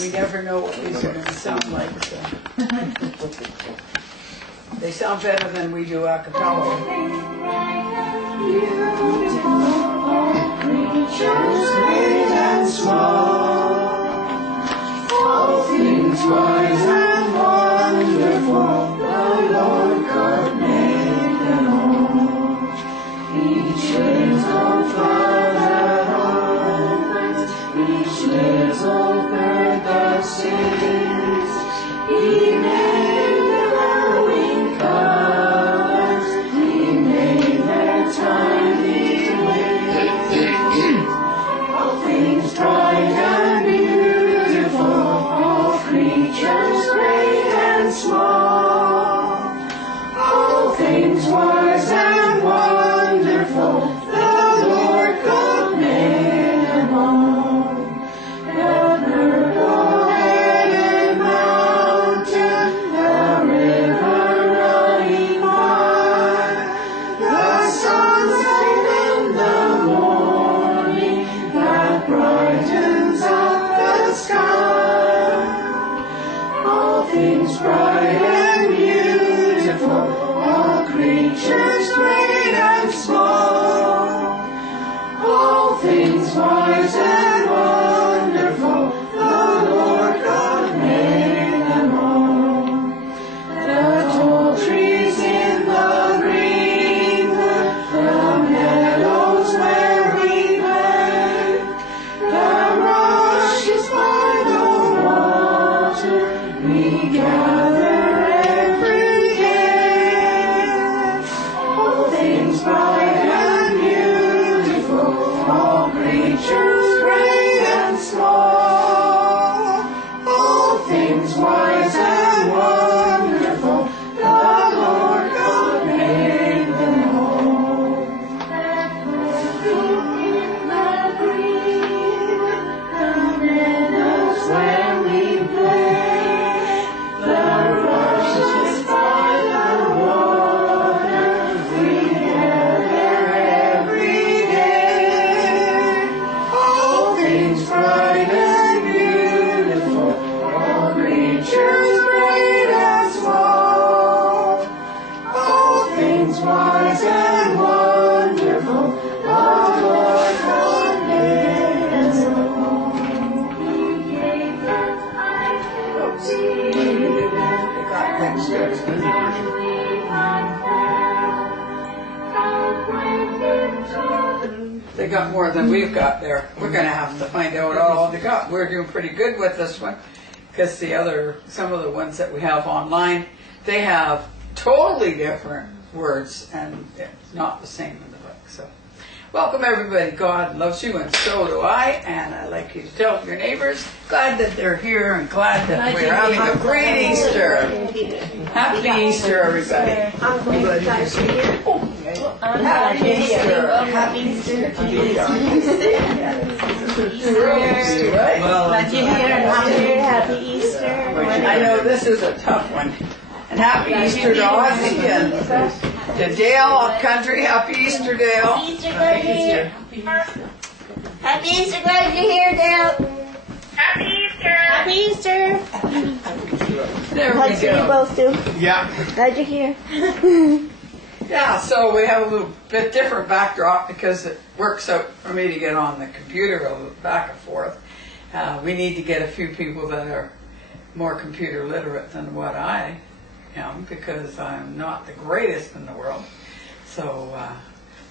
We never know what these are going to sound like. So. They sound better than we do a cappella. Creatures great and small, all things wise and wonderful, the Lord God made them all. Each little flower that opens, each little bird that sings, He made their glowing colors, He made their tiny wings. All things bright and beautiful, all creatures great and small, all things wise and wonderful, the Lord God made them all. The purple-headed mountain, the river running by, the sunset in the morning that brightens up the sky. All things bright and beautiful, all creatures great and small, all things wise and wonderful, the Lord God made them all. The tall trees in the greenwood, the meadows where we play, the rushes by the water, we gather every day. All things bright and beautiful, all creatures great and small, all things wise and wonderful, the Lord God made them all. The meadows where we play, the rushes by the water, we gather every day. All things bright and beautiful, all creatures great and small, all things wise and wonderful, the Lord God made them all. He gave them life to see, They got things good. They got more than we've got there. We're going to have to find out all they got. We're doing pretty good with this one because some of the ones that we have online, they have totally different words and it's not the same in the book. So, welcome everybody. God loves you and so do I. And I'd like you to tell your neighbors, glad that they're here and glad that we're having a great Easter. Happy Easter, everybody. Happy Easter. Happy Easter. Glad you're here and happy Easter. I know this is a tough one. And happy Easter to Ozzy and to Dale up country. Happy Easter, Dale. Happy Easter, Happy Easter, glad you're here, Dale. Happy Easter! Happy Easter. There we Glad you go. both do. Yeah. Glad you're here. Yeah, so we have a little bit different backdrop because it works out for me to get on the computer a little back and forth. We need to get a few people that are more computer literate than what I am because I'm not the greatest in the world. So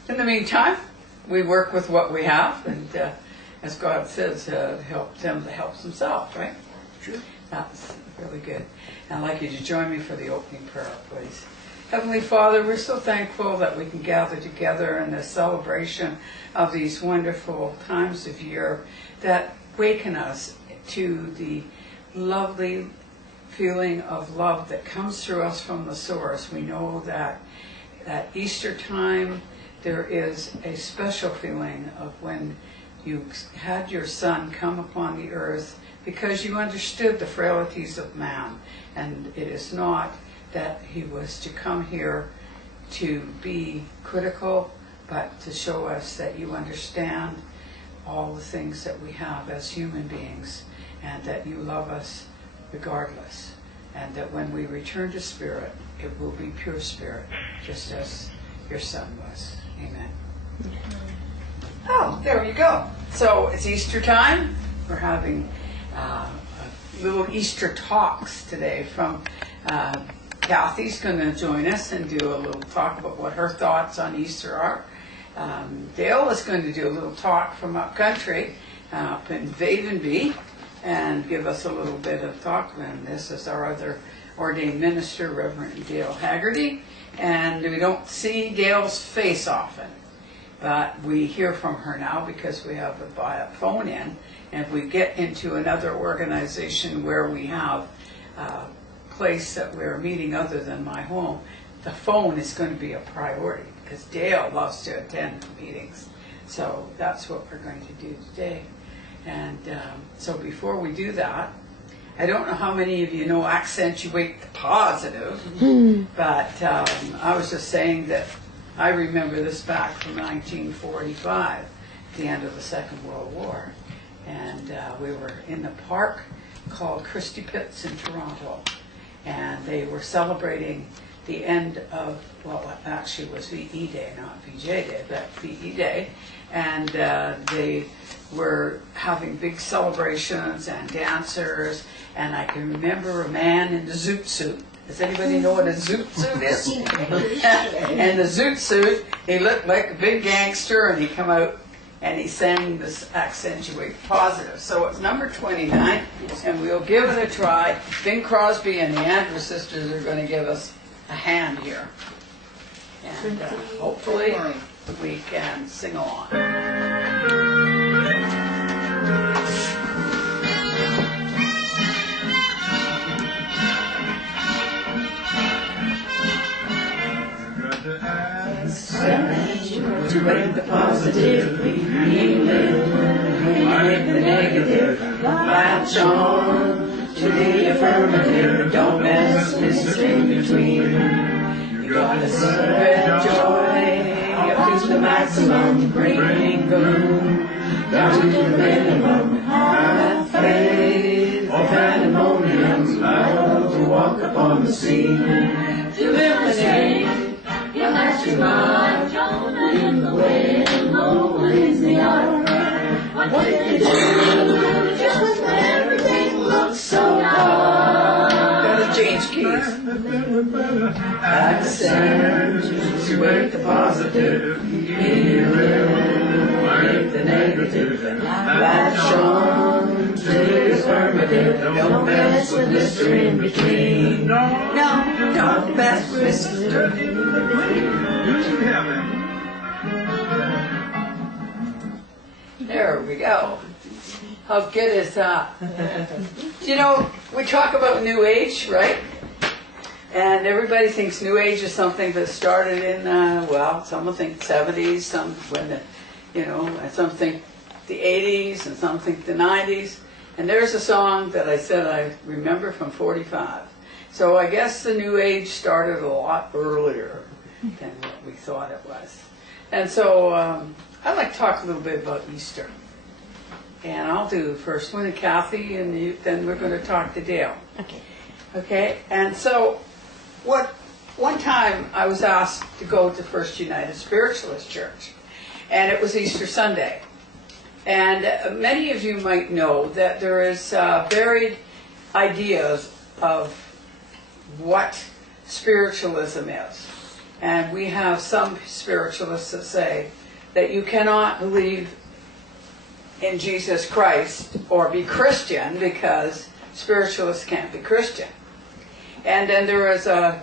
in the meantime, we work with what we have and as God says, help them that helps themselves, right? Sure. That's really good. And I'd like you to join me for the opening prayer, please. Heavenly Father, we're so thankful that we can gather together in this celebration of these wonderful times of year that waken us to the lovely feeling of love that comes through us from the source. We know that at Easter time there is a special feeling of when you had your Son come upon the earth because you understood the frailties of man. And it is not that he was to come here to be critical, but to show us that you understand all the things that we have as human beings, and that you love us regardless, and that when we return to spirit, it will be pure spirit, just as your Son was. Amen. Oh, there you go. So it's Easter time. We're having little Easter talks today from Kathy's going to join us and do a little talk about what her thoughts on Easter are. Dale is going to do a little talk from up country, up in Vavenby, and give us a little bit of talk. And this is our other ordained minister, Reverend Dale Haggerty. And we don't see Dale's face often, but we hear from her now because we have a phone in. And if we get into another organization where we have a place that we're meeting other than my home, the phone is going to be a priority because Dale loves to attend meetings. So that's what we're going to do today. And so before we do that, I don't know how many of you know accentuate the positive, but I was just saying that I remember this back from 1945, the end of the Second World War. And we were in the park called Christie Pitts in Toronto. And they were celebrating the end of, well, actually it was VE Day, not VJ Day, but VE Day. And they were having big celebrations and dancers. And I can remember a man in the zoot suit. Does anybody know what a zoot suit is? And the zoot suit, he looked like a big gangster, and he come out and he sang this Accentuate Positive. So it's number 29, and we'll give it a try. Bing Crosby and the Andrews sisters are going to give us a hand here. And hopefully we can sing along. To break the positive, relieve the negative, latch on to the affirmative, don't mess with the in between. You gotta spread joy up to the maximum, bring the room down to the minimum. Have faith or pandemonium, love to walk upon the scene. To imitate your mastermind, in the wind, blowing in the art. What did you do just when everything looks so dark? Gotta change keys. Accentuate the positive, eliminate the negative, and latch on to the affirmative. Don't mess with Mr. In Between. No, don't mess with Mr. In Between. There we go. How good is that? You know, we talk about New Age, right? And everybody thinks New Age is something that started in, well, some think 70s, some when, some think the 80s, and some think the 90s. And there's a song that I said I remember from 45. So I guess the New Age started a lot earlier than what we thought it was. And so I'd like to talk a little bit about Easter. And I'll do the first one, and Kathy, and then we're going to talk to Dale. Okay? And so one time I was asked to go to First United Spiritualist Church, and it was Easter Sunday. And many of you might know that there is varied ideas of what spiritualism is. And we have some spiritualists that say that you cannot believe in Jesus Christ or be Christian because spiritualists can't be Christian. And then there is a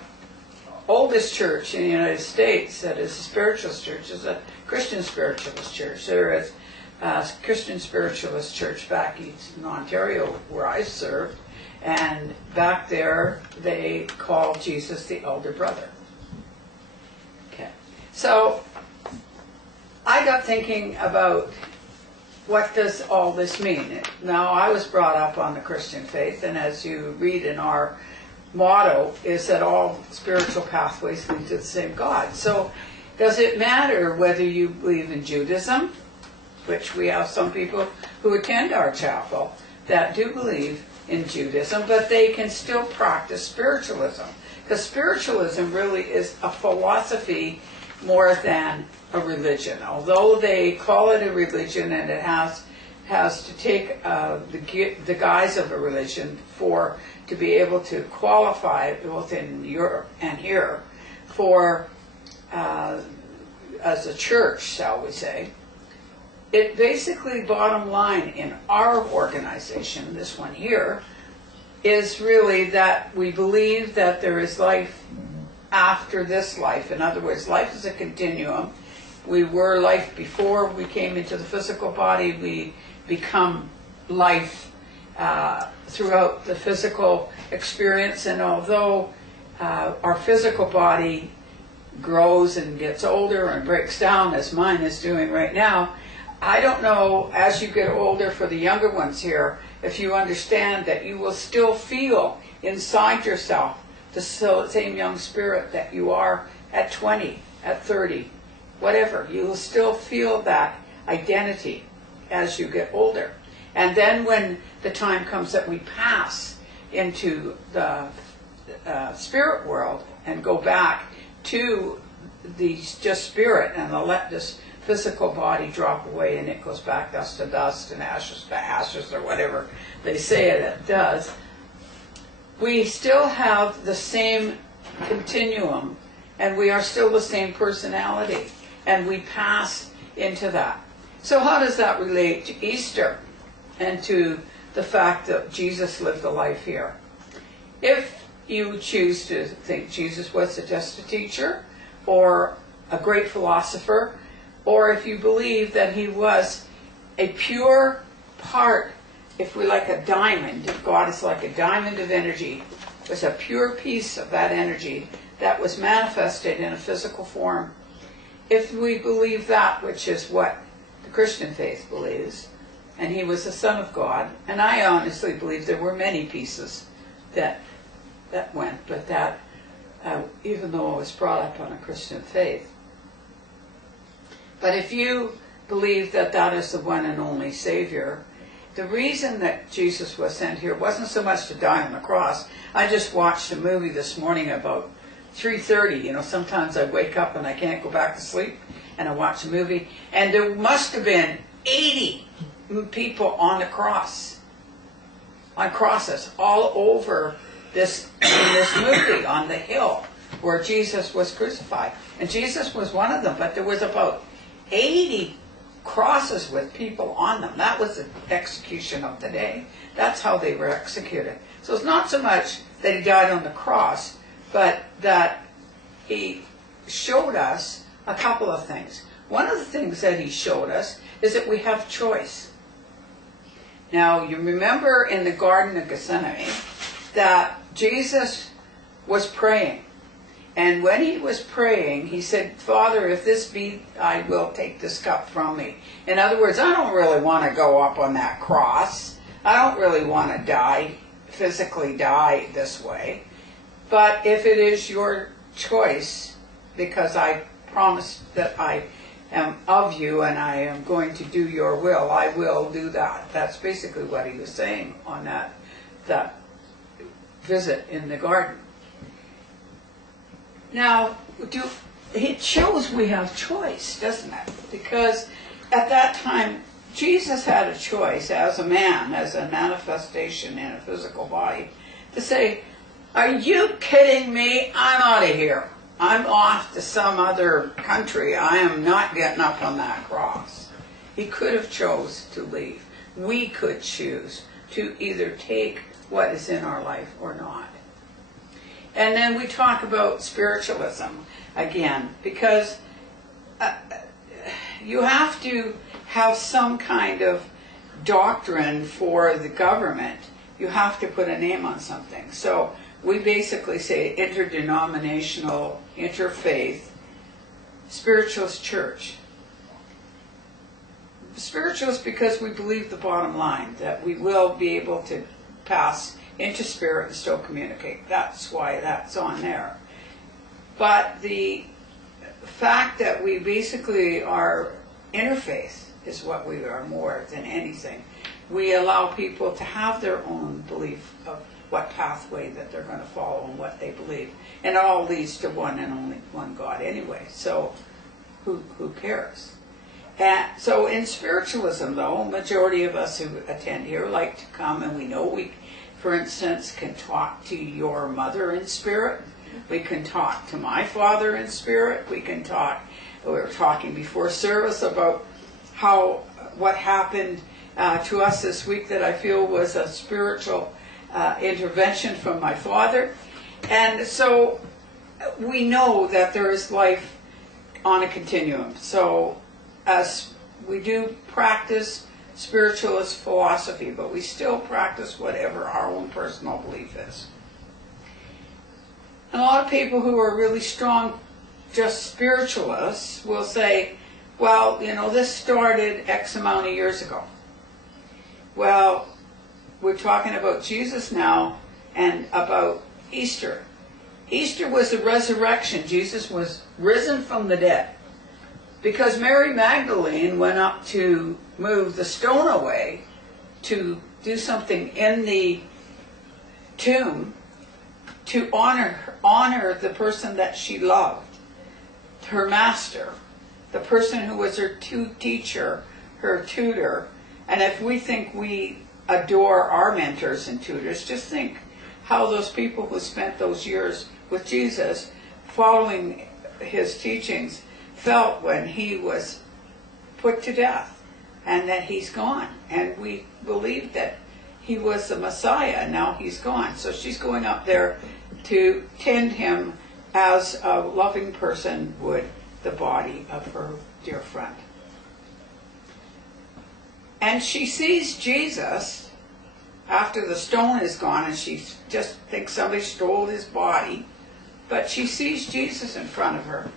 oldest church in the United States that is a spiritualist church, is a Christian spiritualist church. There is a Christian spiritualist church back east in Ontario where I served, and back there they call Jesus the elder brother. Okay, so I got thinking about what does all this mean? Now, I was brought up on the Christian faith, and as you read in our motto, is that all spiritual pathways lead to the same God. So, does it matter whether you believe in Judaism, which we have some people who attend our chapel that do believe in Judaism, but they can still practice spiritualism. Because spiritualism really is a philosophy more than a religion. Although they call it a religion and it has to take the guise of a religion to be able to qualify both in Europe and here for as a church, shall we say. It basically, bottom line in our organization, this one here, is really that we believe that there is life after this life. In other words, life is a continuum. We were life before we came into the physical body. We become life throughout the physical experience. And although our physical body grows and gets older and breaks down, as mine is doing right now, I don't know, as you get older, for the younger ones here, if you understand that you will still feel inside yourself the same young spirit that you are at 20, at 30, whatever. You will still feel that identity as you get older. And then when the time comes that we pass into the spirit world and go back to the just spirit and let this physical body drop away and it goes back dust to dust and ashes to ashes or whatever they say it does, we still have the same continuum and we are still the same personality and we pass into that. So how does that relate to Easter and to the fact that Jesus lived a life here? If you choose to think Jesus was just a teacher or a great philosopher, or if you believe that he was a pure part, if we like a diamond, if God is like a diamond of energy, was a pure piece of that energy that was manifested in a physical form. If we believe that, which is what the Christian faith believes, and he was the Son of God, and I honestly believe there were many pieces that went, but that, even though I was brought up on a Christian faith. But if you believe that that is the one and only Savior, the reason that Jesus was sent here wasn't so much to die on the cross. I just watched a movie this morning about 3:30. You know, sometimes I wake up and I can't go back to sleep, and I watch a movie, and there must have been 80 people on the cross, on crosses, all over this movie on the hill where Jesus was crucified. And Jesus was one of them, but there was about 80 crosses with people on them. That was the execution of the day. That's how they were executed. So it's not so much that he died on the cross, but that he showed us a couple of things. One of the things that he showed us is that we have choice. Now, you remember in the Garden of Gethsemane that Jesus was praying. And when he was praying, he said, Father, if this be, I will take this cup from me. In other words, I don't really want to go up on that cross. I don't really want to die, physically die this way. But if it is your choice, because I promised that I am of you and I am going to do your will, I will do that. That's basically what he was saying on that visit in the garden. Now, it shows we have choice, doesn't it? Because at that time, Jesus had a choice as a man, as a manifestation in a physical body, to say, are you kidding me? I'm out of here. I'm off to some other country. I am not getting up on that cross. He could have chose to leave. We could choose to either take what is in our life or not. And then we talk about spiritualism again, because you have to have some kind of doctrine for the government. You have to put a name on something. So we basically say interdenominational, interfaith, spiritualist church. Spiritualist because we believe the bottom line, that we will be able to pass into spirit and still communicate. That's why that's on there. But the fact that we basically are interfaith is what we are more than anything. We allow people to have their own belief of what pathway that they're going to follow and what they believe. And it all leads to one and only one God anyway. So who cares? And so in spiritualism, though, majority of us who attend here like to come, and we know we, for instance, can talk to your mother in spirit. We can talk to my father in spirit. We were talking before service about what happened to us this week that I feel was a spiritual intervention from my father. And so we know that there is life on a continuum. So as we do practice spiritualist philosophy, but we still practice whatever our own personal belief is. And a lot of people who are really strong, just spiritualists, will say, well, this started X amount of years ago. Well, we're talking about Jesus now and about Easter. Easter was the resurrection. Jesus was risen from the dead. Because Mary Magdalene went up to move the stone away to do something in the tomb to honor the person that she loved, her master, the person who was her teacher, her tutor. And if we think we adore our mentors and tutors, just think how those people who spent those years with Jesus following his teachings felt when he was put to death and that he's gone. And we believed that he was the Messiah. Now he's gone. So she's going up there to tend him as a loving person would the body of her dear friend. And she sees Jesus after the stone is gone, and she just thinks somebody stole his body. But she sees Jesus in front of her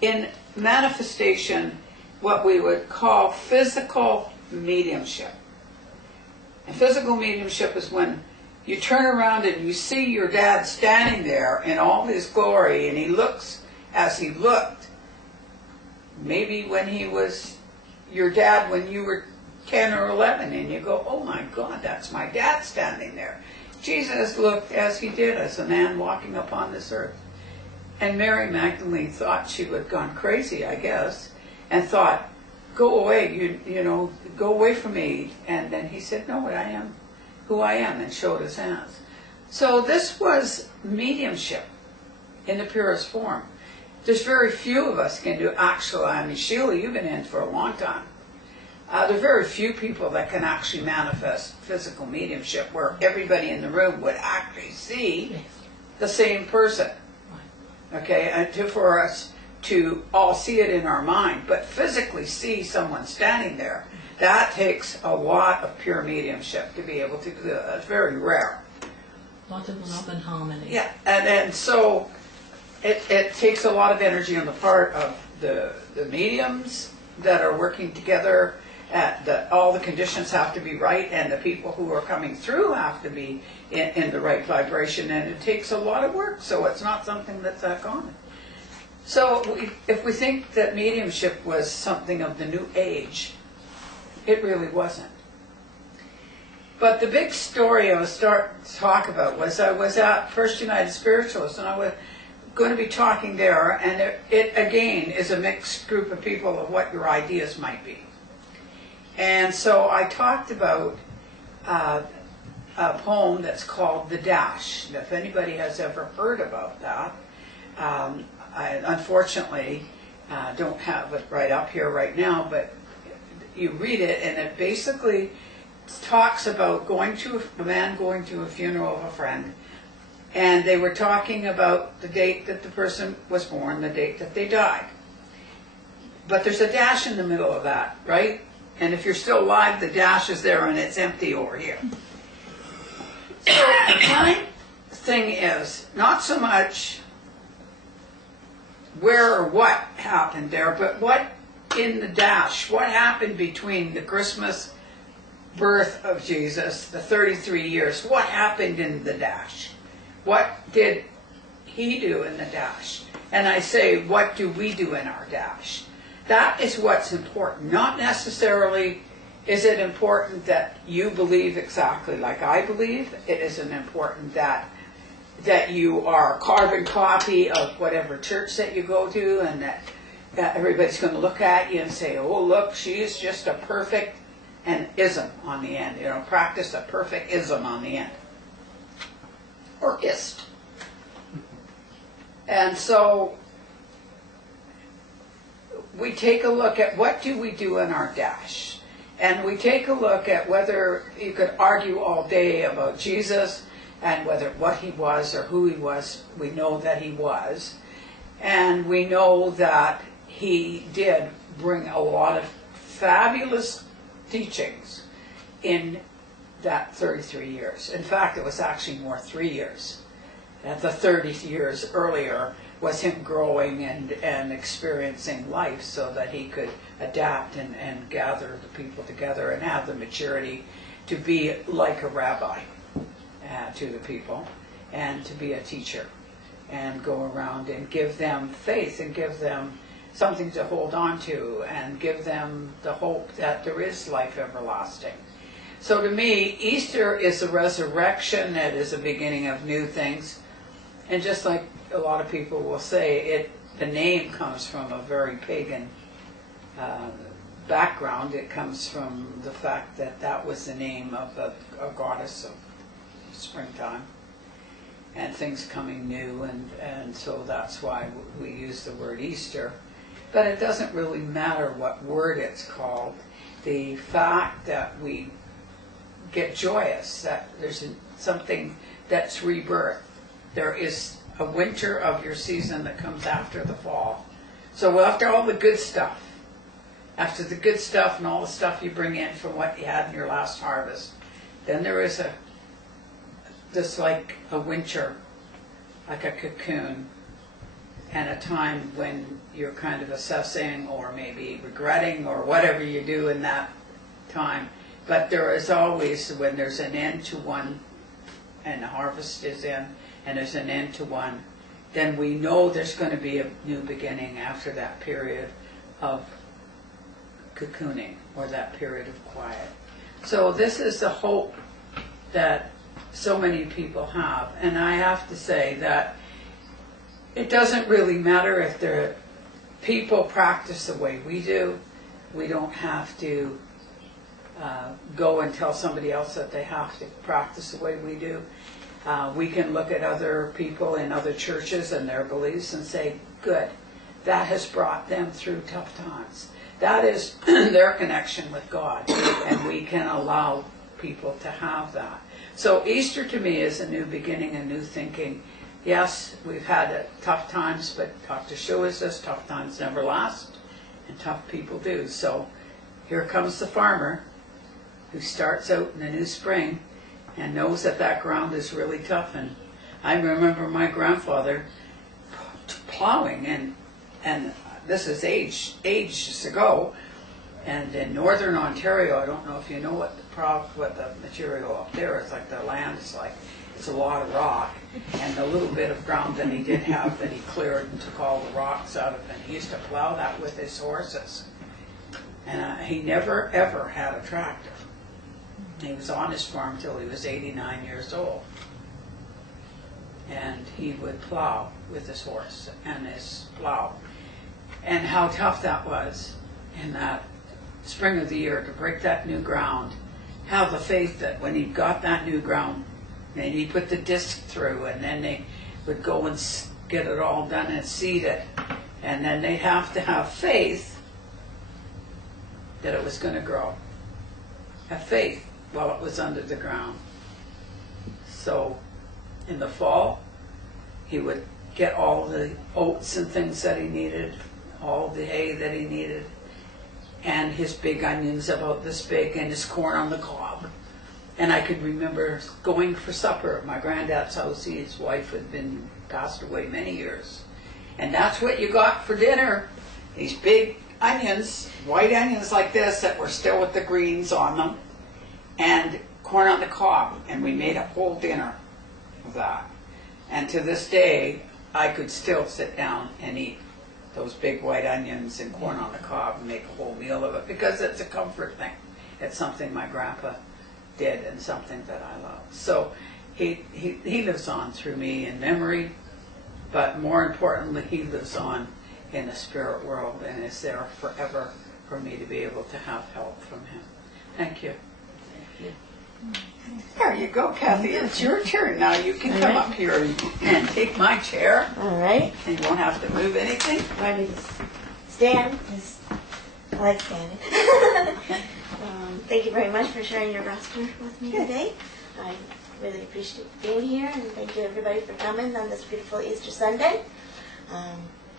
in manifestation, what we would call physical mediumship. And physical mediumship is when you turn around and you see your dad standing there in all his glory, and he looks as he looked maybe when he was your dad when you were 10 or 11, and you go, oh my God, that's my dad standing there. Jesus looked as he did as a man walking upon this earth. And Mary Magdalene thought she would have gone crazy, I guess, and thought, go away, go away from me. And then he said, no, I am who I am, and showed his hands. So this was mediumship in the purest form. There's very few of us can do actual, Sheila, you've been in for a long time. There are very few people that can actually manifest physical mediumship where everybody in the room would actually see the same person. Okay, and for us to all see it in our mind, but physically see someone standing there, that takes a lot of pure mediumship to be able to do that. It's very rare. Lots of love and harmony. Yeah, and so it takes a lot of energy on the part of the mediums that are working together. All the conditions have to be right, and the people who are coming through have to be in the right vibration, and it takes a lot of work, so it's not something that's that common. So if we think that mediumship was something of the new age, it really wasn't. But the big story I was starting to talk about was I was at First United Spiritualists, and I was going to be talking there, and it again is a mixed group of people of what your ideas might be. And so I talked about a poem that's called The Dash. If anybody has ever heard about that, I unfortunately don't have it right up here right now, but you read it, and it basically talks about a man going to a funeral of a friend, and they were talking about the date that the person was born, the date that they died. But there's a dash in the middle of that, right? And if you're still alive, the dash is there and it's empty over here. So my thing is not so much where or what happened there, but what in the dash, what happened between the Christmas birth of Jesus, the 33 years, what happened in the dash? What did he do in the dash? And I say, what do we do in our dash? That is what's important. Not necessarily is it important that you believe exactly like I believe. It isn't important that you are a carbon copy of whatever church that you go to, and that everybody's going to look at you and say, oh, look, she's just a perfect, and ism on the end. Practice a perfect ism on the end. Or ist. And so we take a look at what do we do in our dash. And we take a look at whether you could argue all day about Jesus and whether what he was or who he was. We know that he was. And we know that he did bring a lot of fabulous teachings in that 33 years. In fact, it was actually more 3 years. The 30 years earlier was him growing and experiencing life so that he could adapt and gather the people together and have the maturity to be like a rabbi to the people and to be a teacher and go around and give them faith and give them something to hold on to and give them the hope that there is life everlasting. So to me, Easter is a resurrection. It is a beginning of new things. And just like a lot of people will say, the name comes from a very pagan background. It comes from the fact that that was the name of a goddess of springtime and things coming new, and so that's why we use the word Easter. But it doesn't really matter what word it's called. The fact that we get joyous, that there's something that's rebirth. There is a winter of your season that comes after the fall. So after all the good stuff, after the good stuff and all the stuff you bring in from what you had in your last harvest, then there is this like a winter, like a cocoon, and a time when you're kind of assessing or maybe regretting or whatever you do in that time. But there is always, when there's an end to one and the harvest is in, and there's an end to one, then we know there's going to be a new beginning after that period of cocooning or that period of quiet. So this is the hope that so many people have. And I have to say that it doesn't really matter if the people practice the way we do. We don't have to go and tell somebody else that they have to practice the way we do. We can look at other people in other churches and their beliefs and say, good, that has brought them through tough times. That is their connection with God, and we can allow people to have that. So Easter to me is a new beginning, a new thinking. Yes, we've had tough times, but Dr. Shua says tough times never last, and tough people do. So here comes the farmer who starts out in the new spring and knows that that ground is really tough. And I remember my grandfather plowing, and this is ages ago, and in northern Ontario, I don't know if you know what the material up there is, like the land is like, it's a lot of rock, and the little bit of ground that he did have that he cleared and took all the rocks out of it, and he used to plow that with his horses. And he never ever had a tractor. He was on his farm till he was 89 years old. And he would plow with his horse and his plow. And how tough that was in that spring of the year to break that new ground. Have the faith that when he got that new ground, and he put the disc through, and then they would go and get it all done and seed it. And then they'd have to have faith that it was going to grow. Have faith while it was under the ground. So in the fall, he would get all the oats and things that he needed, all the hay that he needed, and his big onions about this big, and his corn on the cob. And I could remember going for supper at my granddad's house. His wife had been passed away many years. And that's what you got for dinner. These big onions, white onions like this that were still with the greens on them, and corn on the cob. And we made a whole dinner of that. And to this day, I could still sit down and eat those big white onions and corn on the cob and make a whole meal of it, because it's a comfort thing. It's something my grandpa did and something that I love. So he lives on through me in memory, but more importantly, he lives on in the spirit world and is there forever for me to be able to have help from him. Thank you. There you go, Kathy. It's your turn now. You can come up here and take my chair. All right. You won't have to move anything. Why do you stand? I like standing. Thank you very much for sharing your roster with me today. I really appreciate being here, and thank you everybody for coming on this beautiful Easter Sunday.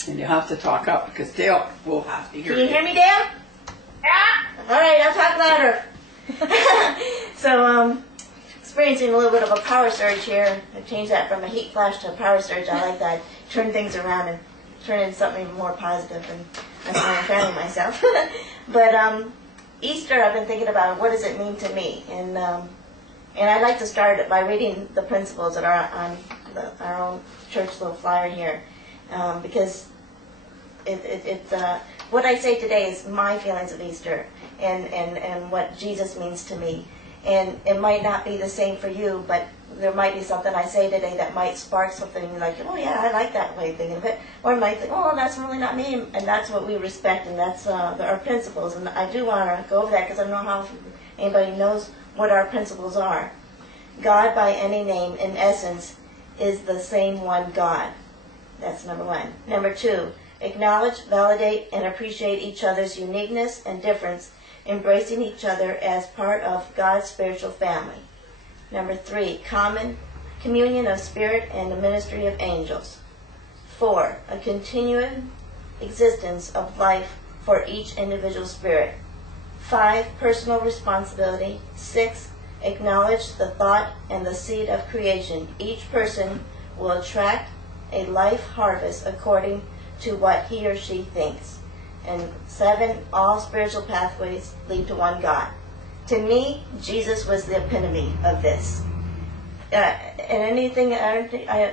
And you have to talk up because Dale will have to hear Can you hear me, Dale? Yeah. All right, I'll talk louder. So, experiencing a little bit of a power surge here. I changed that from a heat flash to a power surge. I like that. Turn things around and turn into something more positive, and that's why I'm fanning myself. But Easter, I've been thinking about what does it mean to me, and I'd like to start by reading the principles that are on our own church little flyer here, because what I say today is my feelings of Easter and what Jesus means to me. And it might not be the same for you, but there might be something I say today that might spark something like, oh yeah, I like that way of thinking of it. Or I might think, oh, that's really not me. And that's what we respect, and that's our principles. And I do want to go over that because I don't know how anybody knows what our principles are. God by any name, in essence, is the same one God. That's number one. Number two, acknowledge, validate, and appreciate each other's uniqueness and difference, embracing each other as part of God's spiritual family. Number three, common communion of spirit and the ministry of angels. 4, a continuing existence of life for each individual spirit. 5, personal responsibility. 6, acknowledge the thought and the seed of creation. Each person will attract a life harvest according to what he or she thinks. And 7, all spiritual pathways lead to one God. To me, Jesus was the epitome of this. And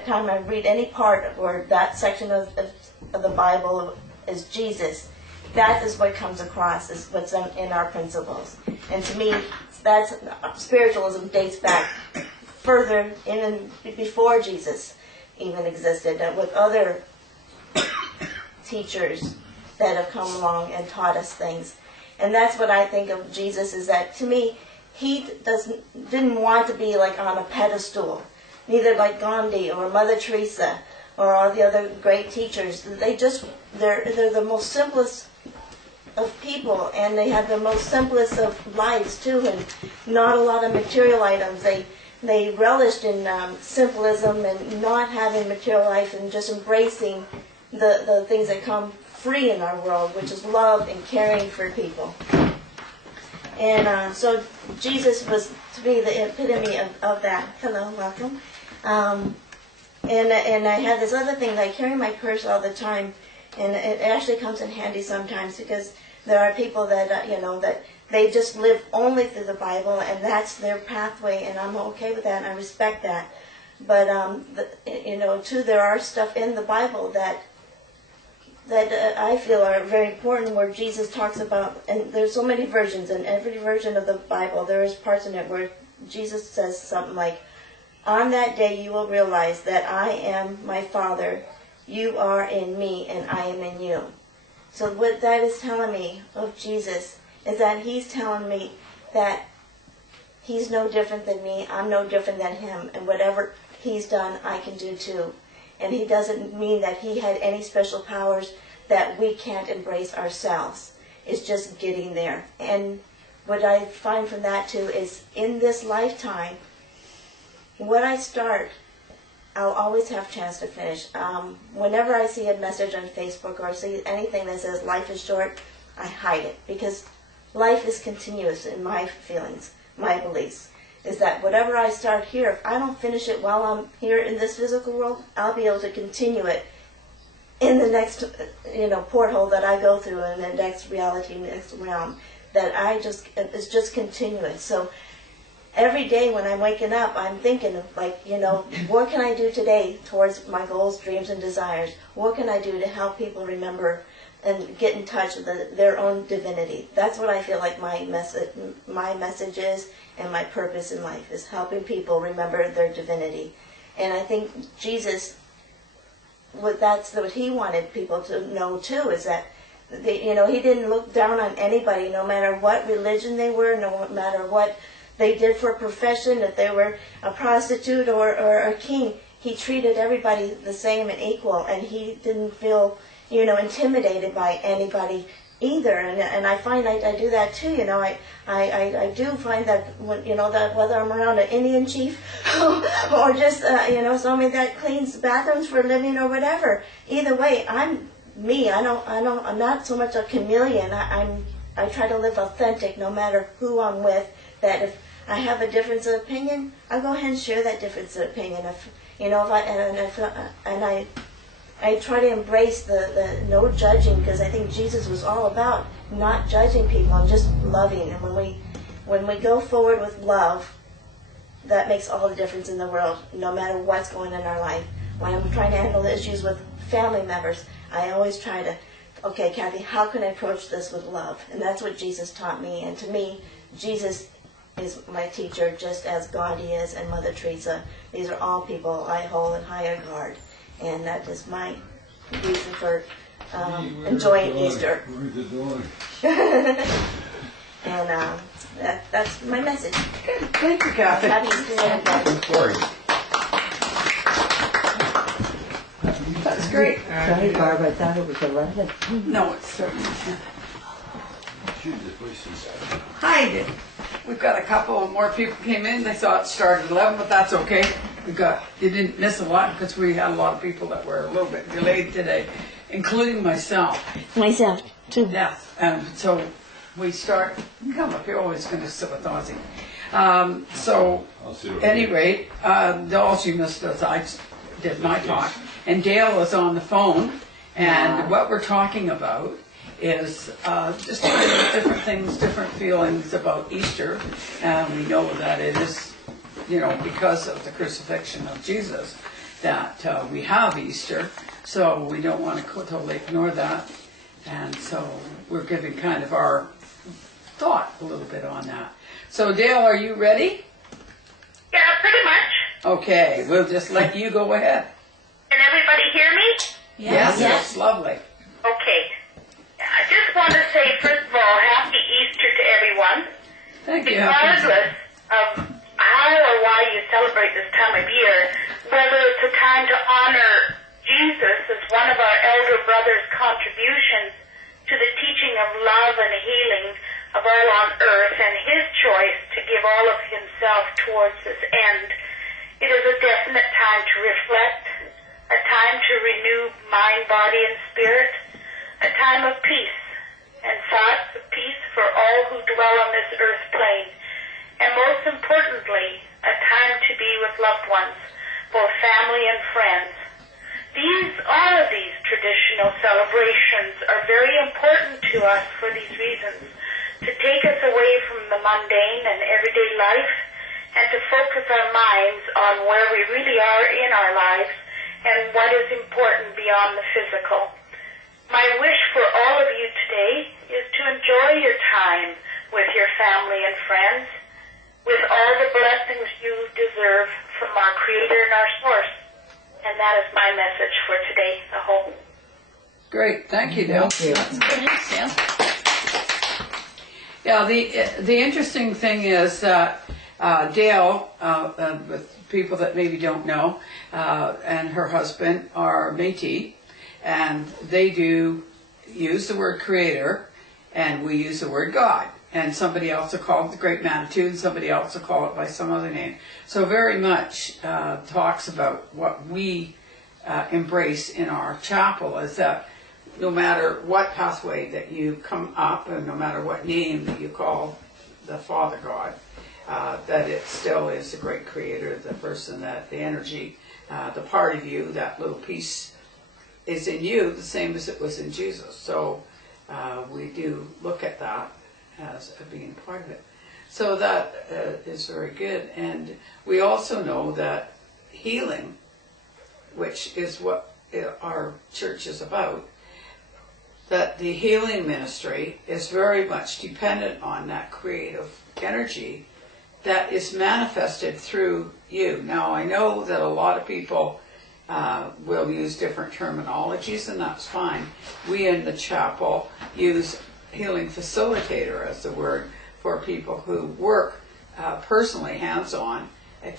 time I read any part where that section of the Bible is Jesus, that is what comes across, is what's in our principles. And to me, that's spiritualism dates back further, even before Jesus even existed, with other teachers that have come along and taught us things. And that's what I think of Jesus, is that to me, he didn't want to be like on a pedestal, neither like Gandhi or Mother Teresa or all the other great teachers. They're the most simplest of people, and they have the most simplest of lives too, and not a lot of material items. They relished in simplism and not having material life, and just embracing the things that come free in our world, which is love and caring for people. And so Jesus was, to me, the epitome of that. Hello, welcome. And I have this other thing that I carry in my purse all the time, and it actually comes in handy sometimes, because there are people that, that they just live only through the Bible, and that's their pathway, and I'm okay with that, and I respect that. But, too, there are stuff in the Bible that I feel are very important, where Jesus talks about, and there's so many versions, and every version of the Bible, there is parts in it where Jesus says something like, on that day you will realize that I am my Father, you are in me, and I am in you. So what that is telling me of Jesus is that he's telling me that he's no different than me, I'm no different than him, and whatever he's done, I can do too. And he doesn't mean that he had any special powers that we can't embrace ourselves. It's just getting there. And what I find from that too is, in this lifetime, what I start, I'll always have a chance to finish. Whenever I see a message on Facebook or I see anything that says life is short, I hide it, because life is continuous in my feelings, my beliefs. Is that whatever I start here, if I don't finish it while I'm here in this physical world, I'll be able to continue it in the next, porthole that I go through, in the next reality, next realm. That it's just continuous. So every day when I'm waking up, I'm thinking of, like, what can I do today towards my goals, dreams, and desires? What can I do to help people remember and get in touch with their own divinity? That's what I feel like my message is, and my purpose in life is helping people remember their divinity. And I think Jesus, that's what he wanted people to know too, is that he didn't look down on anybody, no matter what religion they were, no matter what they did for a profession, if they were a prostitute or a king. He treated everybody the same and equal, and he didn't feel, intimidated by anybody either. And I find I do that too. I do find that that whether I'm around an Indian chief or just somebody that cleans bathrooms for a living or whatever, either way, I'm me. I'm not so much a chameleon. I try to live authentic no matter who I'm with. That if I have a difference of opinion, I'll go ahead and share that difference of opinion. I try to embrace the no judging, because I think Jesus was all about not judging people and just loving. And when we go forward with love, that makes all the difference in the world, no matter what's going on in our life. When I'm trying to handle the issues with family members, I always try to, okay, Kathy, how can I approach this with love? And that's what Jesus taught me. And to me, Jesus is my teacher, just as Gandhi is and Mother Teresa. These are all people I hold in high regard. And that is my reason for enjoying Easter. And that's my message. Thank you, Kathy. Happy Easter, everybody. Sorry. That's great. Sorry, Barbara, I thought it was 11. No, it's certainly not. Hi, we've got a couple more people came in. They thought it started at 11, but that's okay. You didn't miss a lot, because we had a lot of people that were a little bit delayed today, including myself. Myself, too. Yes, and so we start. Come up here. Always going to sit with Ozzy. So, at any rate, all she missed as I did my talk, and Dale is on the phone, and what we're talking about is just different things, different feelings about Easter. And we know that it is, because of the crucifixion of Jesus, that we have Easter. So we don't want to totally ignore that. And so we're giving kind of our thought a little bit on that. So Dale, are you ready? Yeah, pretty much. Okay, we'll just let you go ahead. Can everybody hear me? Yes, that's lovely. Okay. I just want to say, first of all, happy Easter to everyone. Thank you. Regardless of how or why you celebrate this time of year, whether it's a time to honor Jesus as one of our elder brother's contributions to the teaching of love and healing of all on earth, and his choice to give all of himself towards this end, it is a definite time to reflect, a time to renew mind, body, and spirit, a time of peace and thoughts of peace for all who dwell on this earth plane, and most importantly, a time to be with loved ones, both family and friends. All of these traditional celebrations are very important to us for these reasons, to take us away from the mundane and everyday life, and to focus our minds on where we really are in our lives and what is important beyond the physical. My wish for all of you today is to enjoy your time with your family and friends, with all the blessings you deserve from our Creator and our Source. And that is my message for today, I hope. Great, thank you, Dale. Thank you. Yeah, the interesting thing is that Dale, with people that maybe don't know, and her husband are Métis, and they do use the word creator, and we use the word God. And somebody else will call it the Great Manitou, and somebody else will call it by some other name. So very much talks about what we embrace in our chapel is that no matter what pathway that you come up, and no matter what name that you call the Father God, that it still is the great creator, the person, that the energy, the part of you, that little piece is in you, the same as it was in Jesus. So we do look at that as being part of it. So that is very good. And we also know that healing, which is what our church is about, that the healing ministry is very much dependent on that creative energy that is manifested through you. Now, I know that a lot of people will use different terminologies, and that's fine. We in the chapel use healing facilitator as the word for people who work personally, hands-on,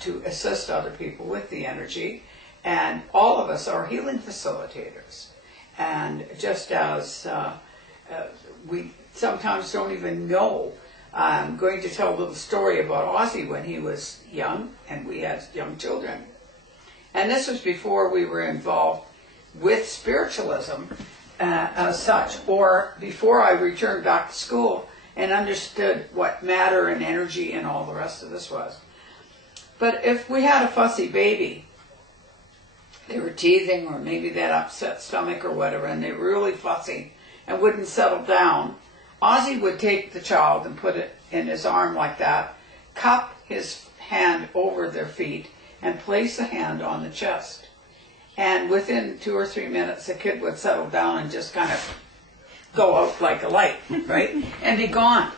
to assist other people with the energy. And all of us are healing facilitators. And just as we sometimes don't even know, I'm going to tell a little story about Ozzy when he was young, and we had young children. And this was before we were involved with spiritualism as such, or before I returned back to school and understood what matter and energy and all the rest of this was. But if we had a fussy baby, they were teething, or maybe they had upset stomach or whatever, and they were really fussy and wouldn't settle down, Ozzy would take the child and put it in his arm like that, cup his hand over their feet, and place the hand on the chest. And within 2 or 3 minutes, the kid would settle down and just kind of go out like a light, right? And be gone.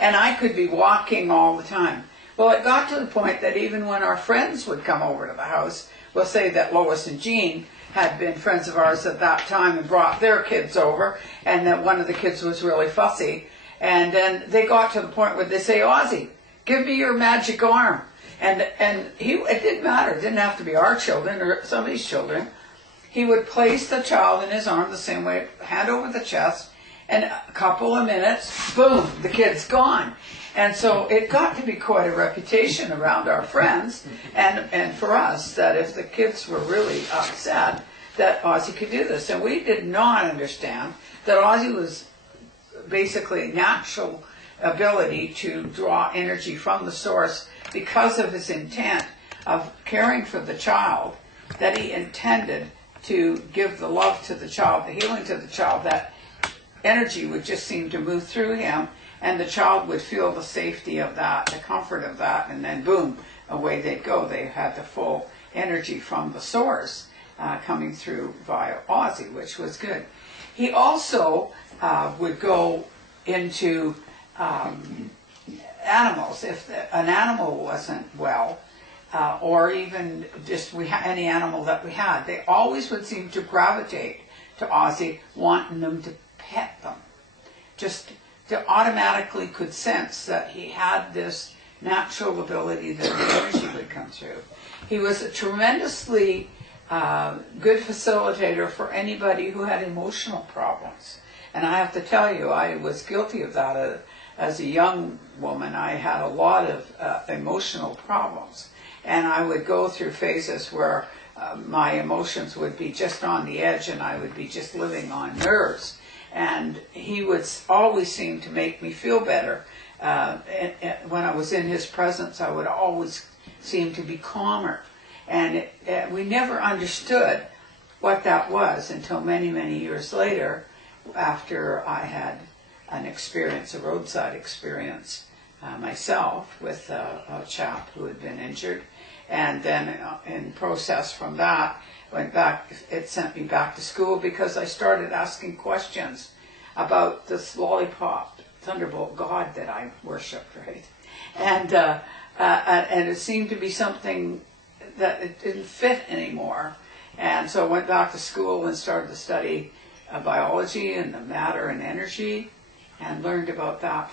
And I could be walking all the time. Well, it got to the point that even when our friends would come over to the house, we'll say that Lois and Jean had been friends of ours at that time and brought their kids over, and that one of the kids was really fussy. And then they got to the point where they say, Ozzy, give me your magic arm. And it didn't matter. It didn't have to be our children or somebody's children. He would place the child in his arm the same way, hand over the chest, and a couple of minutes, boom, the kid's gone. And so it got to be quite a reputation around our friends and for us, that if the kids were really upset, that Ozzy could do this. And we did not understand that Ozzy was basically natural ability to draw energy from the source because of his intent of caring for the child, that he intended to give the love to the child, the healing to the child, that energy would just seem to move through him, and the child would feel the safety of that, the comfort of that, and then boom, away they'd go. They had the full energy from the source coming through via Ozzy, which was good. He also would go into animals. If an animal wasn't well, or even just any animal that we had, they always would seem to gravitate to Ozzy, wanting them to pet them. Just to automatically could sense that he had this natural ability that the energy would come through. He was a tremendously good facilitator for anybody who had emotional problems. And I have to tell you, I was guilty of that as a young woman. I had a lot of emotional problems. And I would go through phases where my emotions would be just on the edge, and I would be just living on nerves. And he would always seem to make me feel better. And when I was in his presence, I would always seem to be calmer. And we never understood what that was until many, many years later, after I had an experience, a roadside experience myself with a chap who had been injured. And then in process from that, went back, it sent me back to school because I started asking questions about this lollipop thunderbolt god that I worshipped, right? And it seemed to be something that it didn't fit anymore. And so I went back to school and started to study biology and the matter and energy, and learned about that.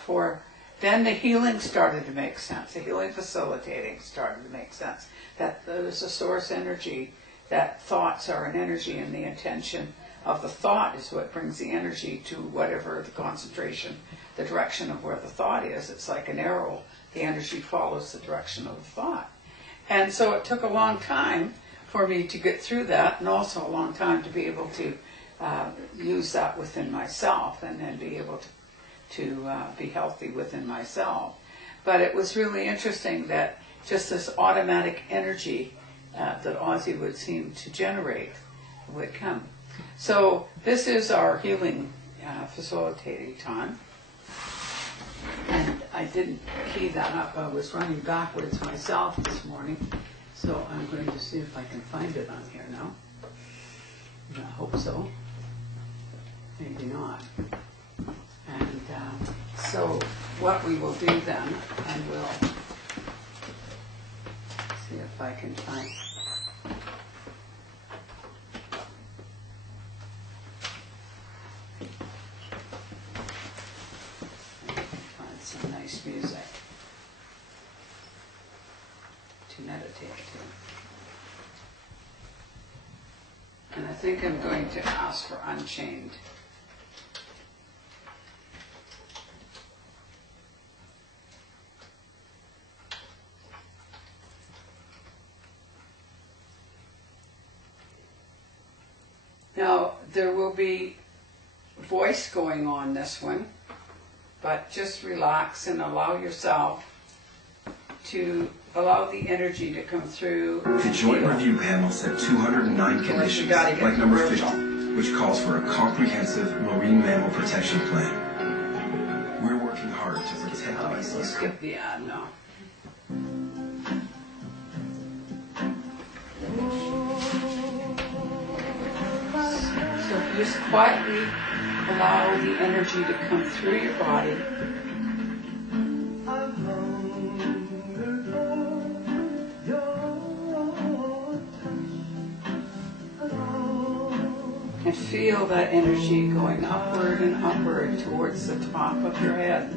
Then the healing started to make sense. The healing facilitating started to make sense. That there's a source energy, that thoughts are an energy, and the intention of the thought is what brings the energy to whatever the concentration, the direction of where the thought is. It's like an arrow. The energy follows the direction of the thought. And so it took a long time for me to get through that, and also a long time to be able to use that within myself, and then be able to be healthy within myself. But it was really interesting that just this automatic energy that Ozzy would seem to generate would come. So this is our healing facilitating time. And I didn't key that up. I was running backwards myself this morning, so I'm going to see if I can find it on here now. I hope so. Maybe not. And so what we will do then, I will see if I can find. Some nice music to meditate to. And I think I'm going to ask for Unchained. Now, there will be voice going on this one, but just relax and allow yourself to allow the energy to come through. The Joint Review Panel set 209 conditions, like number 50, which calls for a comprehensive marine mammal protection plan. We're working hard to protect Oh, Iceland. let's skip the ad now. So just quietly allow the energy to come through your body. And feel that energy going upward and upward towards the top of your head.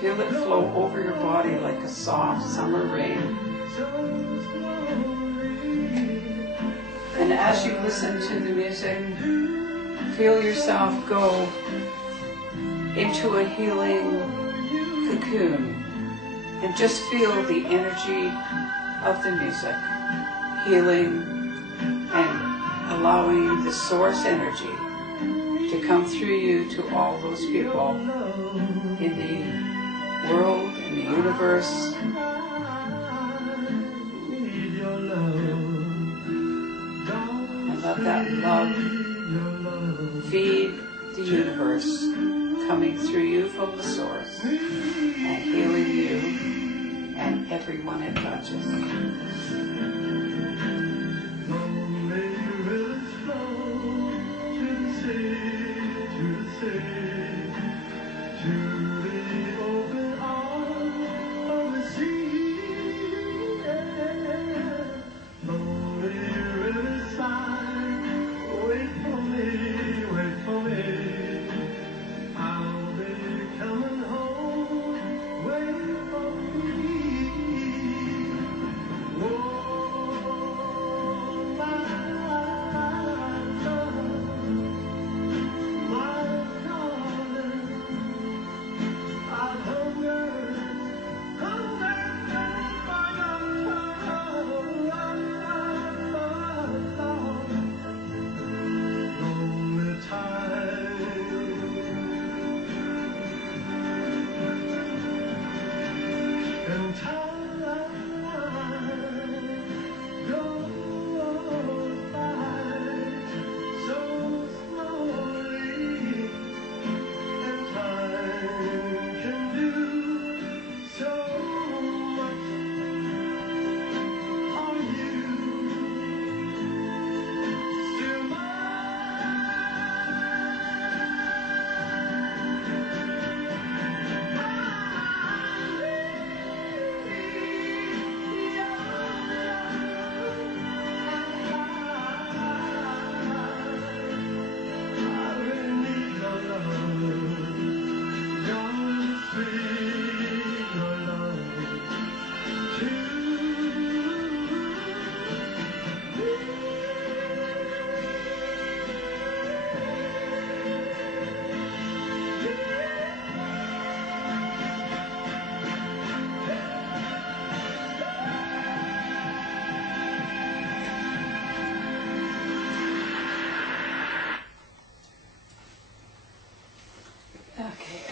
Feel it flow over your body like a soft summer rain. And as you listen to the music, feel yourself go into a healing cocoon. And just feel the energy of the music, healing and allowing the source energy to come through you to all those people in the world, in the universe. And let that love feed the universe, coming through you from the source and healing you and everyone it touches.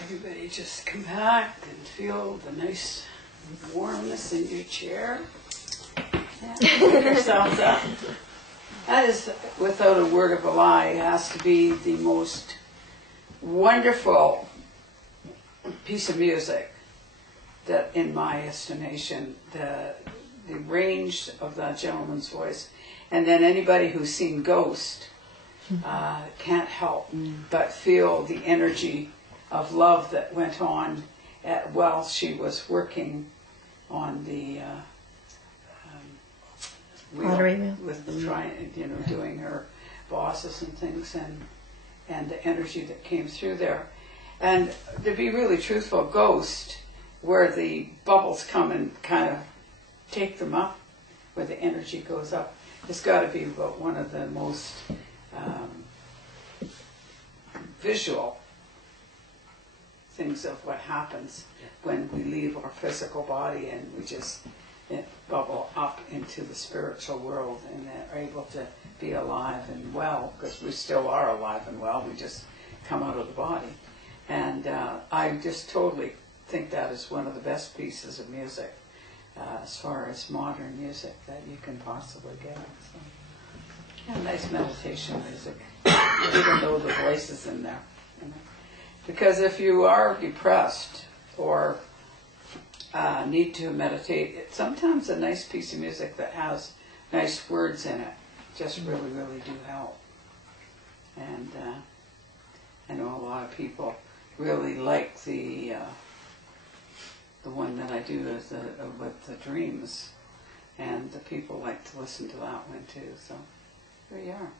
Everybody just compact and feel the nice warmness in your chair. Yeah, pick yourselves up. That is, without a word of a lie, has to be the most wonderful piece of music that, in my estimation, the range of that gentleman's voice. And then anybody who's seen Ghost can't help but feel the energy of love that went on while she was working on the Pottery wheel. with the doing her bosses and things, and the energy that came through there. And to be really truthful, Ghost, where the bubbles come and kind of take them up, where the energy goes up, has got to be about one of the most visual things of what happens when we leave our physical body and we just bubble up into the spiritual world and are able to be alive and well, because we still are alive and well, we just come out of the body. And I just totally think that is one of the best pieces of music as far as modern music that you can possibly get. So, yeah, nice meditation music, even though the voice is in there. Because if you are depressed or need to meditate, sometimes a nice piece of music that has nice words in it just really, really do help. And I know a lot of people really like the one that I do with the dreams, and the people like to listen to that one too. So here we are.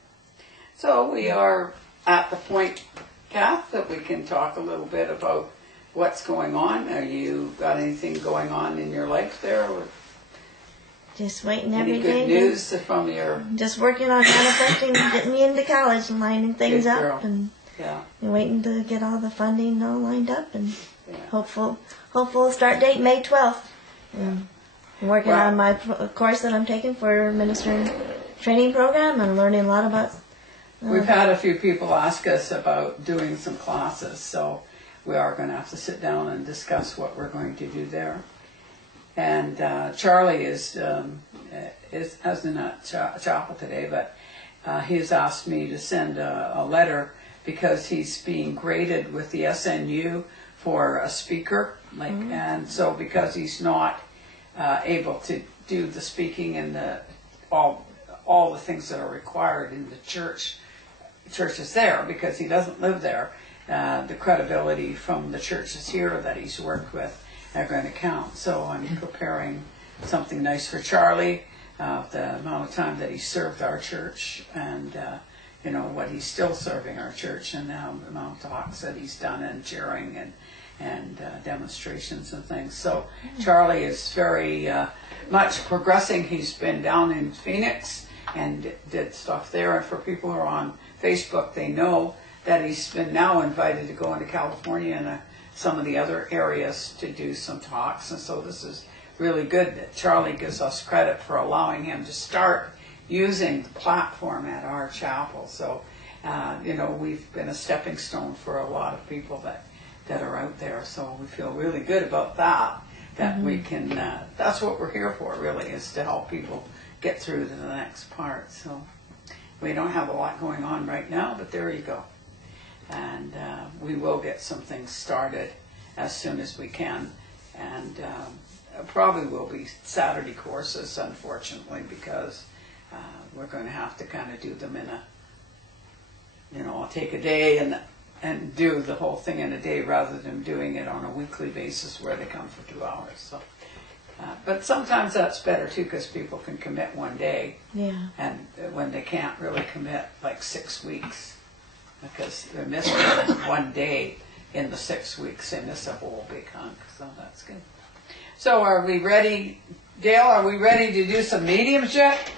So we are at the point, Kath, that we can talk a little bit about what's going on. Are you got anything going on in your life there? Or Just waiting any every good day. news from your Just working on manifesting, getting me into college and lining things Good girl. up, and yeah? waiting to get all the funding all lined up, and Yeah. hopeful start date May 12th. I'm working Wow. on my course that I'm taking for minister training program, and learning a lot about. We've had a few people ask us about doing some classes, so we are going to have to sit down and discuss what we're going to do there. And Charlie is hasn't at chapel today, but he's asked me to send a letter because he's being graded with the SNU for a speaker, and so because he's not able to do the speaking and all the things that are required in the church is there, because he doesn't live there. The credibility from the churches here that he's worked with are going to count. So I'm preparing something nice for Charlie, the amount of time that he served our church, and what he's still serving our church, and now the amount of talks that he's done, and cheering and demonstrations and things. So Charlie is very much progressing. He's been down in Phoenix and did stuff there. And for people who are on Facebook, they know that he's been now invited to go into California and some of the other areas to do some talks. And so this is really good that Charlie gives us credit for allowing him to start using the platform at our chapel. So, we've been a stepping stone for a lot of people that are out there. So we feel really good about that we can, that's what we're here for, really, is to help people get through to the next part. So we don't have a lot going on right now, but there you go. And we will get some things started as soon as we can. And probably will be Saturday courses, unfortunately, because we're going to have to kind of do them in I'll take a day and do the whole thing in a day rather than doing it on a weekly basis where they come for 2 hours. So, but sometimes that's better too, because people can commit one day. Yeah. And when they can't really commit like 6 weeks, because they're missing one day in the 6 weeks, they miss a whole big hunk. So that's good. So are we ready, Dale? Are we ready to do some mediums yet?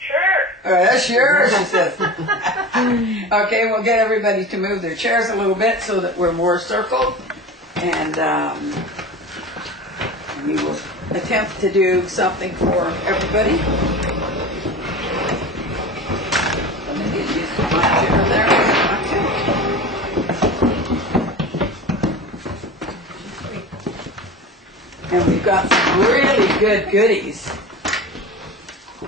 Sure. All right, that's yours, she says. Okay, we'll get everybody to move their chairs a little bit so that we're more circled. And we will attempt to do something for everybody. Let me get you my chair there. And we've got some really good goodies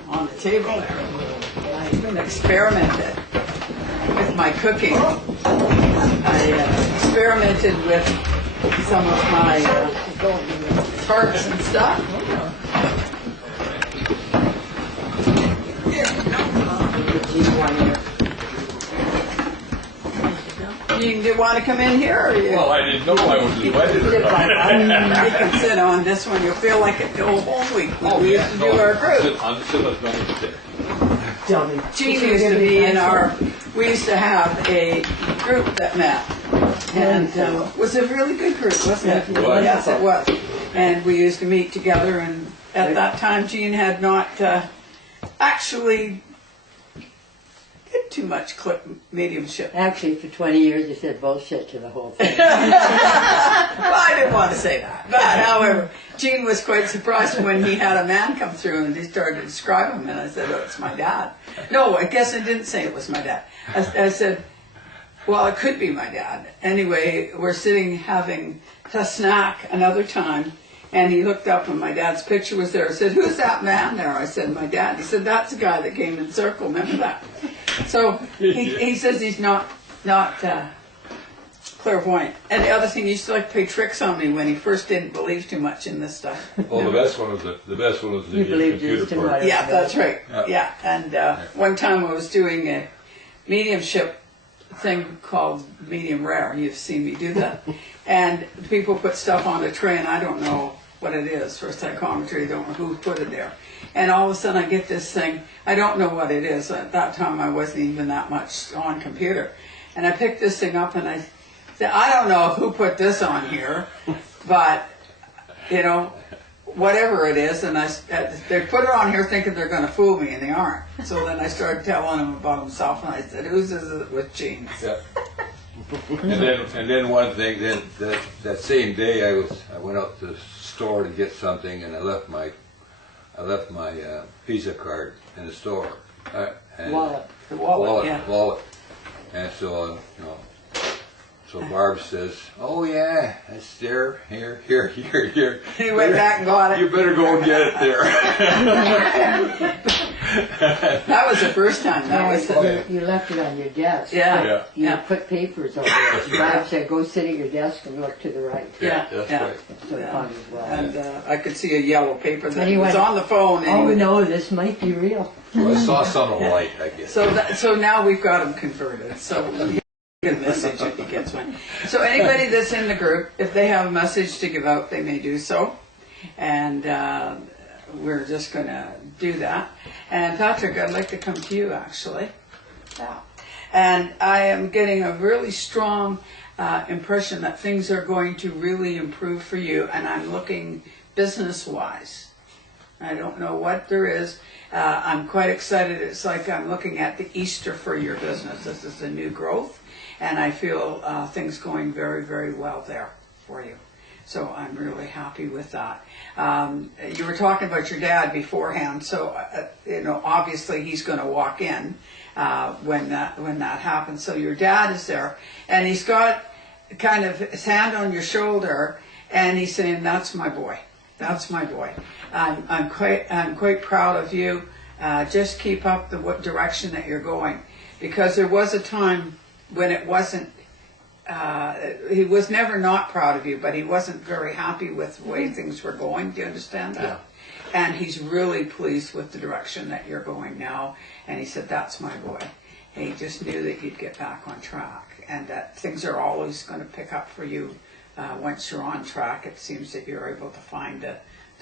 on this table there. I've been experimented with my cooking. I experimented with some of my tarts and stuff. Do you want to come in here? Or you? Well, I didn't know I was invited or not. You can sit on this one. You'll feel like it the whole week. We used to do our group. On the sit there. Gene used to be in our, we used to have a group that met. And it was a really good group, wasn't it? It was. Yes, it was. And we used to meet together, and at that time Gene had not actually did too much mediumship. Actually, for 20 years, you said bullshit to the whole thing. Well, I didn't want to say that. But, however, Gene was quite surprised when he had a man come through and he started to describe him. And I said, oh, it's my dad. No, I guess I didn't say it was my dad. I said, well, it could be my dad. Anyway, we're sitting having a snack another time. And he looked up and my dad's picture was there. I said, who's that man there? I said, my dad. He said, that's the guy that came in circle. Remember that? So he says he's not clairvoyant. And the other thing, he used to like to play tricks on me when he first didn't believe too much in this stuff. Well, the best one was the You believed computer this too part. much. Yeah, that's right. Yeah, and one time I was doing a mediumship thing called medium rare. You've seen me do that. And people put stuff on a tray, and I don't know what it is for psychometry. I don't know who put it there. And all of a sudden I get this thing. I don't know what it is. At that time I wasn't even that much on computer. And I picked this thing up and I said, I don't know who put this on here, but, you know, whatever it is. And they put it on here thinking they're going to fool me, and they aren't. So then I started telling them about himself, and I said, whose is it with Gene's? Yeah. And then one thing, then that same day I went out to the store to get something, and I left my Visa card in the store. And Wallet. The wallet, yeah. Wallet. And so so Barb says, "Oh yeah, it's there. Here." He went back and got it. You better go and get it there. That was the first time. That was You left it on your desk. yeah. You put papers over it. Barb said, go sit at your desk and look to the right. Yeah, That's yeah. right. So Yeah. fun as well. And I could see a yellow paper that And he was went, on the phone. And Oh he no, this might be real. Well, I saw some of the light, I guess. so now we've got him converted. So he'll get a message if he gets one. So anybody that's in the group, if they have a message to give out, they may do so. And we're just going to do that. And Patrick, I'd like to come to you actually. Yeah. And I am getting a really strong impression that things are going to really improve for you. And I'm looking business-wise. I don't know what there is. I'm quite excited. It's like I'm looking at the Easter for your business. This is a new growth, and I feel things going very, very well there for you. So I'm really happy with that. You were talking about your dad beforehand, so obviously he's going to walk in when that happens. So your dad is there, and he's got kind of his hand on your shoulder, and he's saying, "That's my boy. That's my boy. I'm quite proud of you. Just keep up the direction that you're going." Because there was a time when it wasn't. He was never not proud of you, but he wasn't very happy with the way things were going. Do you understand that? Yeah. And he's really pleased with the direction that you're going now. And he said, "That's my boy." And he just knew that you'd get back on track, and that things are always going to pick up for you. Once you're on track, it seems that you're able to find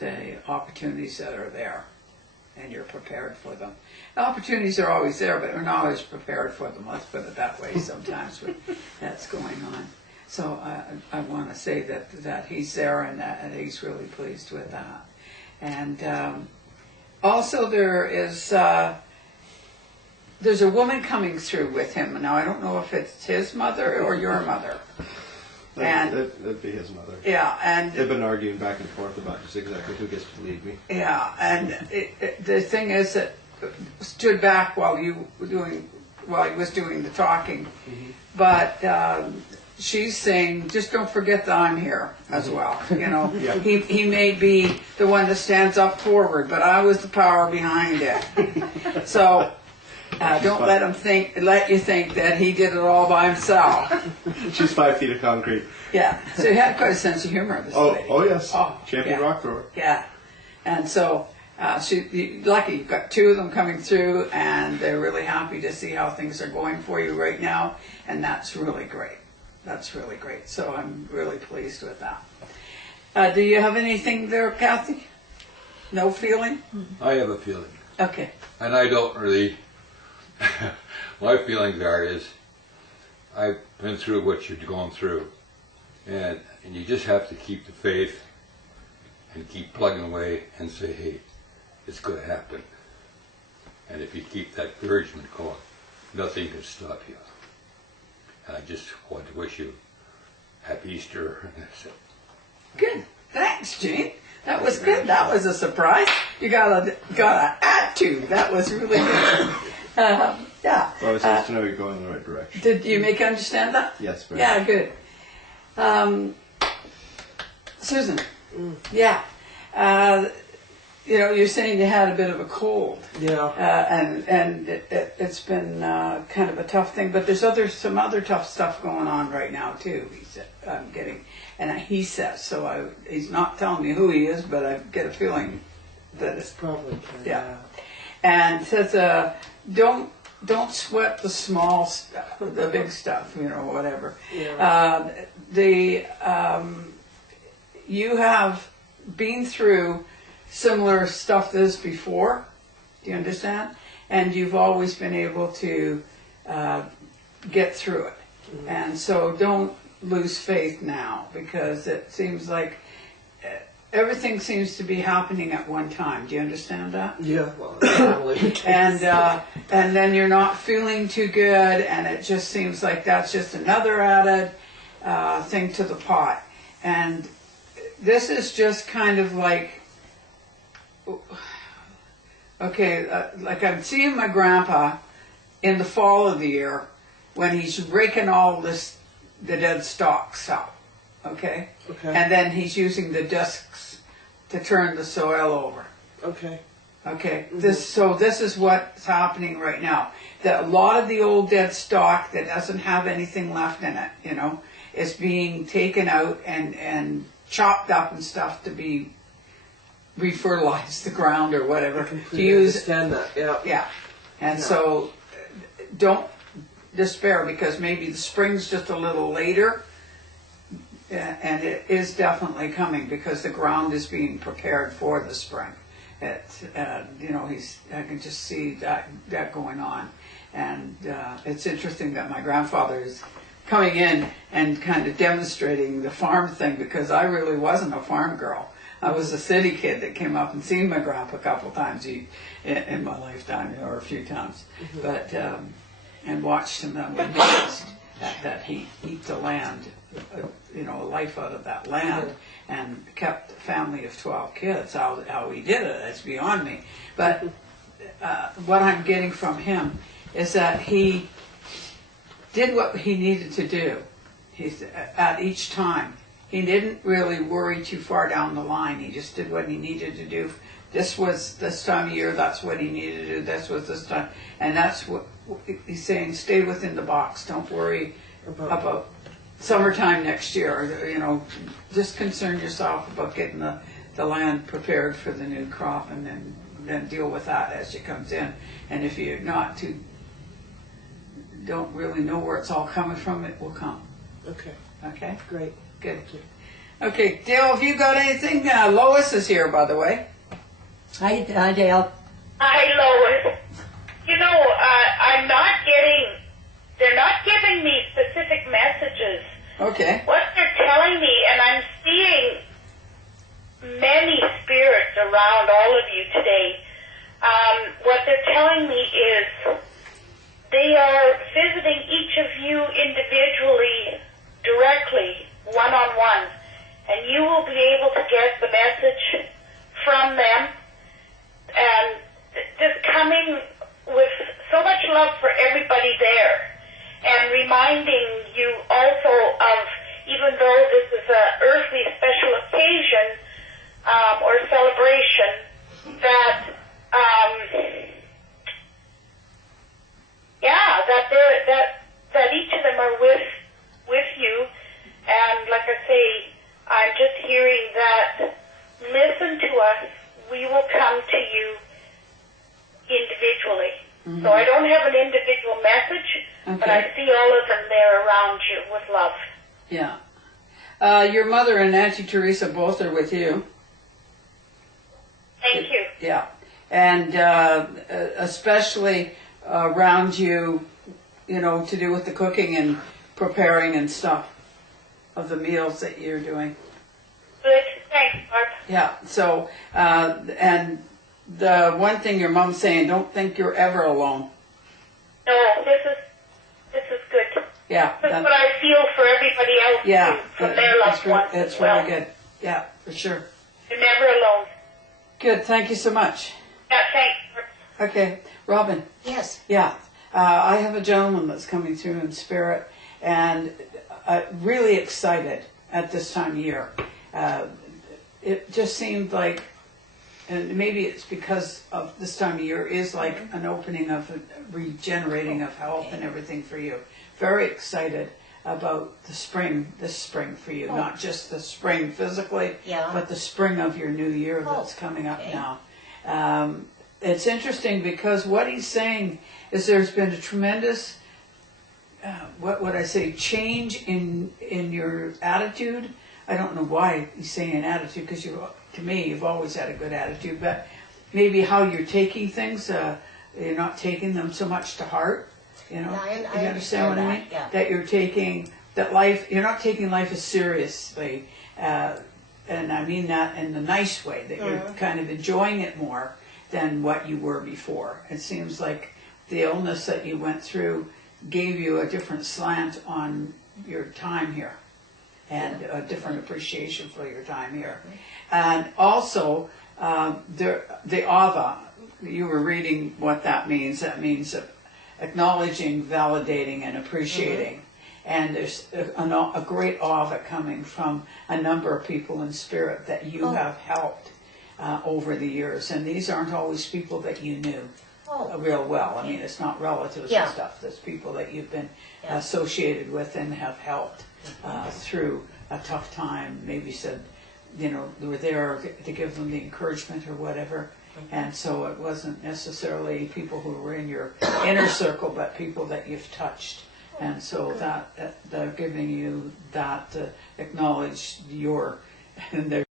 the opportunities that are there, and you're prepared for them. The opportunities are always there, but we're not always prepared for them. Let's put it that way sometimes when that's going on. So I want to say that he's there, and that he's really pleased with that. And also there's a woman coming through with him. Now, I don't know if it's his mother or your mother. That'd be his mother. Yeah, and They've been arguing back and forth about just exactly who gets to lead me. yeah, and the thing is that stood back while you were doing while he was doing the talking. But she's saying, just don't forget that I'm here as well. You know, he may be the one that stands up forward, but I was the power behind it. So don't let you think that he did it all by himself. She's 5 feet of concrete. Yeah, so he had quite a sense of humor, this lady. Oh yes. Oh, Champion yeah. rock thrower. Yeah, and so lucky you've got 2 of them coming through, and they're really happy to see how things are going for you right now, and that's really great. That's really great. So I'm really pleased with that. Do you have anything there, Kathy? No feeling? I have a feeling. Okay. And I don't really, my feelings is, I've been through what you're going through. And you just have to keep the faith and keep plugging away and say, hey, it's going to happen. And if you keep that encouragement going, nothing can stop you. And I just want to wish you happy Easter. And that's it. Good. Thanks, Gene. That was good. That was a surprise. You got a attitude. That was really good. Yeah. Well, it's nice to know you're going in the right direction. Did you make understand that? Yes, very Yeah, much. good. Susan. Yeah. You know, you're saying you had a bit of a cold. Yeah. And it's been kind of a tough thing, but there's some other tough stuff going on right now too. He said, I'm getting, and he says, so he's not telling me who he is, but I get a feeling that it's Probably. yeah. And says, don't sweat the small stuff, the big stuff, you know, whatever. Yeah. You have been through similar stuff this before. Do you understand? And you've always been able to get through it. Mm-hmm. And so don't lose faith now, because it seems like everything seems to be happening at one time. Do you understand that? Yeah. Well, probably. And then you're not feeling too good, and it just seems like that's just another added thing to the pot. And this is just kind of like, okay, like I'm seeing my grandpa in the fall of the year when he's raking all the dead stalks out, okay? Okay. And then he's using the discs to turn the soil over. Okay. Okay, this is what's happening right now. That a lot of the old dead stock that doesn't have anything left in it, you know, is being taken out and chopped up and stuff to be refertilize the ground or whatever. I To completely use, understand that. Yeah. yeah. And Yeah. so don't despair, because maybe the spring's just a little later, and it is definitely coming because the ground is being prepared for the spring. You know, I can just see that going on. And it's interesting that my grandfather is coming in and kind of demonstrating the farm thing, because I really wasn't a farm girl. I was a city kid that came up and seen my grandpa a couple times in my lifetime, or a few times, but and watched him and witnessed that he eat the land, you know, life out of that land, and kept a family of 12 kids. How he did it, that's beyond me. But what I'm getting from him is that he did what he needed to do. At each time, he didn't really worry too far down the line. He just did what he needed to do. This was this time of year, that's what he needed to do. This was this time. And that's what he's saying, stay within the box. Don't worry about summertime next year. You know, just concern yourself about getting the land prepared for the new crop, and then deal with that as it comes in. And if you're don't really know where it's all coming from, it will come. Okay. Okay? Great. Good. Okay, Dale, have you got anything? Lois is here, by the way. Hi, Dale. Hi, Lois. You know, they're not giving me specific messages. Okay. What they're telling me, and I'm seeing many spirits around all of you today, what they're telling me is they are visiting each of you individually, directly, one-on-one, and you will be able to get the message from them, and just coming with so much love for everybody there, and reminding you also of, even though this is a earthly special occasion or celebration, that that each of them are with you, and like I say, I'm just hearing that listen to us, we will come to you individually. Mm-hmm. So I don't have an individual message, but I see all of them there around you with love. Yeah. Your mother and Auntie Teresa both are with you. Thank you. Yeah. And especially around you, you know, to do with the cooking and preparing and stuff of the meals that you're doing. Good. Thanks, Barb. Yeah. So, and the one thing your mom's saying, don't think you're ever alone. No, this is good. Yeah. This is what I feel for everybody else Yeah. too, from their loved ones It's as well. really good. Yeah, for sure. You're never alone. Good. Thank you so much. Yeah, thanks. Okay. Robin. Yes. Yeah. I have a gentleman that's coming through in spirit, and really excited at this time of year. It just seemed like, and maybe it's because of this time of year, is like an opening of a regenerating of health and everything for you. Very excited about the spring, this spring for you, not just the spring physically, but the spring of your new year that's coming up now. It's interesting because what he's saying is there's been a tremendous, what would I say, change in your attitude. I don't know why he's saying attitude, because to me, you've always had a good attitude, but maybe how you're taking things, you're not taking them so much to heart. You know, I you understand what I mean? yeah. That you're taking, that life, you're not taking life as seriously, and I mean that in the nice way, that you're kind of enjoying it more than what you were before. It seems like the illness that you went through gave you a different slant on your time here, and a different appreciation for your time here. And also, the Ava, you were reading what that means. That means acknowledging, validating, and appreciating. And there's a great Ava coming from a number of people in spirit that you have helped over the years. And these aren't always people that you knew real well. I mean, it's not relatives and stuff. There's people that you've been associated with and have helped through a tough time. Maybe said, you know, they were there to give them the encouragement or whatever. And so it wasn't necessarily people who were in your inner circle, but people that you've touched. And so that they're giving you that acknowledge your, and they're